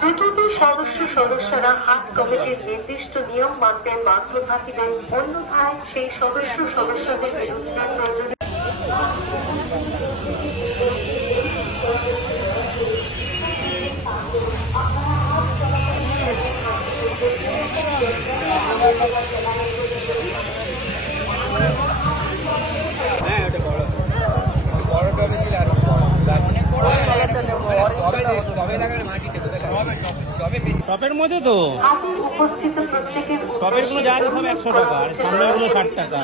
প্রতিটি সদস্যরা হাট কমিটির নির্দিষ্ট নিয়ম মানতে বাধ্য থাকিবেন, অন্যথায় সেই সদস্যদের বিরুদ্ধে প্রয়োজনীয় টপের মধ্যে তো উপস্থিত প্রত্যেকের টপের গুলো যা আছে সব 100 টাকা আর সামনে গুলো 60 টাকা।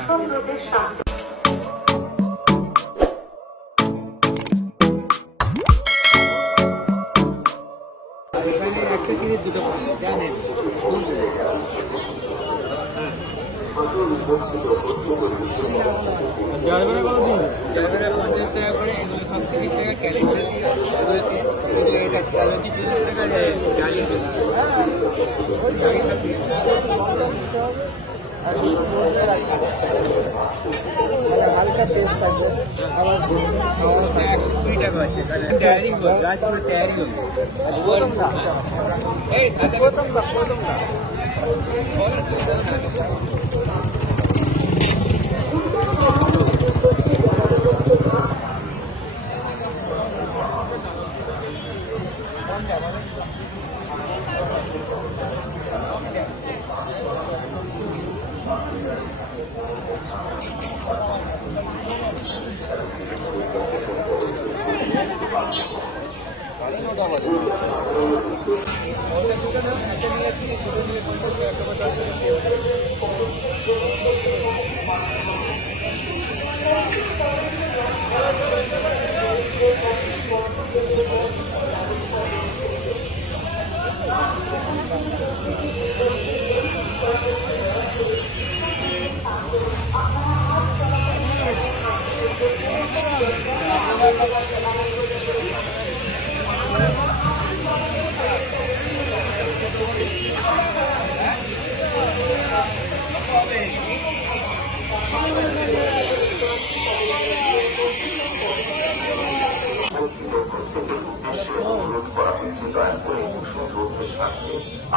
জারবেরা 50 টাকা করে, এগুলো সব 30 টাকা ক্যালেন্ডার এটা ক্যালেন্ডার 30 টাকা ডালি হালকা টেস্ট থাকবে। 120 টাকা আছে তৈরি গাছ করে তৈরি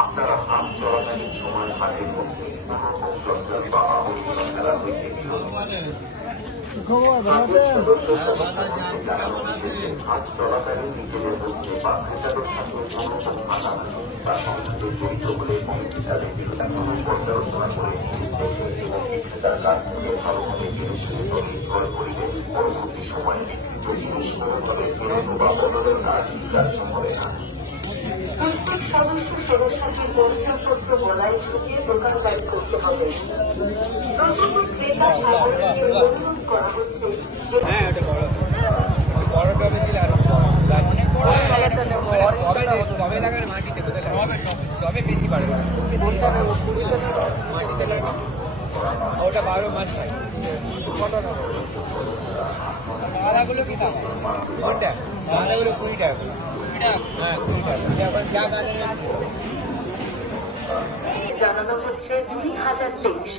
আপনারা হাট চলাকালীন সময় হাটের মধ্যে হাট চলাকালীন নিজেদের মধ্যে বাধ্যতার সাথে অনুভব আনা বা সংসদে জড়িত বলে কমিটি তাদের বিরুদ্ধে পর্যালোচনা করে এবং বিক্রেতার কাছ থেকে ভালোভাবে জিনিস ক্রয় করিলে পরবর্তী সময়ে বিক্রিত জিনিস কোনোভাবে ফেরত বা বদলের কার্য করে না। প্রত্যেক সদস্যকে পরিচয়পত্র বলায় ঝুঁকিয়ে দোকানদারি করতে হবে। প্রতিটি ক্রেতা সাধারণকে অনুরোধ করা হচ্ছে বেশি বাড়বে ওটা 12 মাস খায়। আলাগুলো কি দাম? কোনটা? আলাগুলো 20 টাকা। হ্যাঁ 20 টাকা। এখন যা গানের জানানো হচ্ছে 2023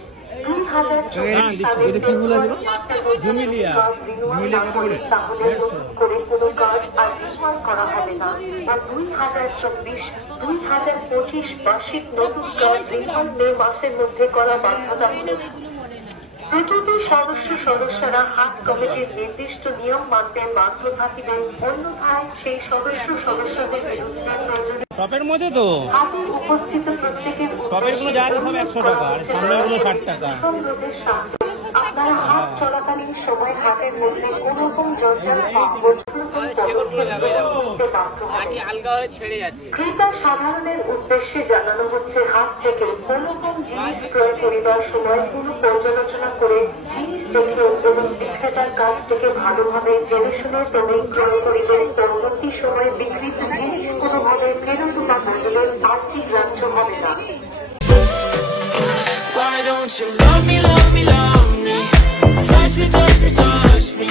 করে কোনো কাজ আইনমান করা হবে না বা 2024-2025 বার্ষিক নতুন কাজ মে মাসের মধ্যে করা বাধ্যতামূলক। প্রতিটি সদস্যরা হাট কমিটির নির্দিষ্ট নিয়ম মানতে বাধ্য থাকিবেন, অন্যথায় সেই সদস্যদের বিরুদ্ধে প্রয়োজনীয় টপের মধ্যে তো উপস্থিত প্রত্যেকের টপের গুলো যা আছে সব 100 টাকা আর সামনে গুলো 60 টাকা। আপনারা হাট চলাকালীন সময় হাটের মধ্যে কোন রকম ক্রেতা সাধারণের উদ্দেশ্যে জানানো হচ্ছে হাট থেকে কোন রকম জিনিস ক্রয় করিবার সময় কোন পর্যালোচনা করে জিনিস দেখে এবং বিক্রেতার কাছ থেকে ভালোভাবে জেনে শুনে তবেই ক্রয় করিবেন। পরবর্তী সময়ে বিক্রিত জিনিস কোনোভাবে ফেরত বা বদলের আর্থিক গ্রাহ্য হবে না। Why don't you love me, love me, love me? Touch me, touch me, touch me.